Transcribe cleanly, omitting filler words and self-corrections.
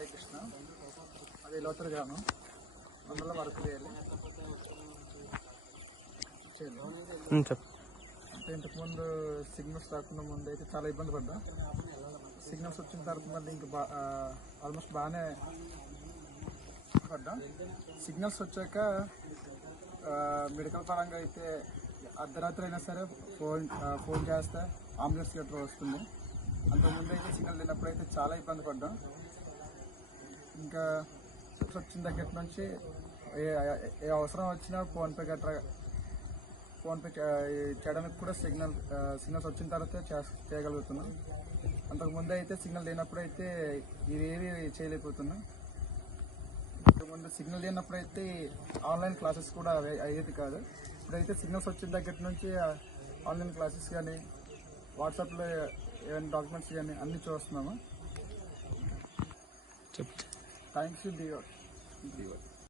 సాయి కృష్ణ, అది లోతర గ్రామం, అందులో వర్క్ చేయాలి. అంటే ఇంతకుముందు సిగ్నల్స్ రాకుండా ముందు అయితే చాలా ఇబ్బంది పడ్డా. సిగ్నల్స్ వచ్చిన తర్వాత మళ్ళీ ఇంకా ఆల్మోస్ట్ బాగానే పడ్డా. సిగ్నల్స్ వచ్చాక మెడికల్ పరంగా అయితే అర్ధరాత్రి అయినా సరే ఫోన్ చేస్తే అంబులెన్స్ గట్రా వస్తుంది. అంతకుముందు అయితే సిగ్నల్ లేనప్పుడు అయితే చాలా ఇబ్బంది పడ్డాం. ఇంకా వచ్చిన దగ్గర నుంచి ఏ అవసరం వచ్చినా ఫోన్పే చేయడానికి కూడా సిగ్నల్స్ వచ్చిన తర్వాతే చేయగలుగుతున్నాం. అంతకుముందు అయితే సిగ్నల్ లేనప్పుడు అయితే ఇవేవి చేయలేకపోతున్నాం. అంతకుముందు సిగ్నల్ లేనప్పుడు అయితే ఆన్లైన్ క్లాసెస్ కూడా అయ్యేది కాదు. ఇప్పుడైతే సిగ్నల్స్ వచ్చిన దగ్గర నుంచి ఆన్లైన్ క్లాసెస్ కానీ వాట్సాప్లో ఏమైనా డాక్యుమెంట్స్ కానీ అన్నీ చూస్తున్నాము. Thanks to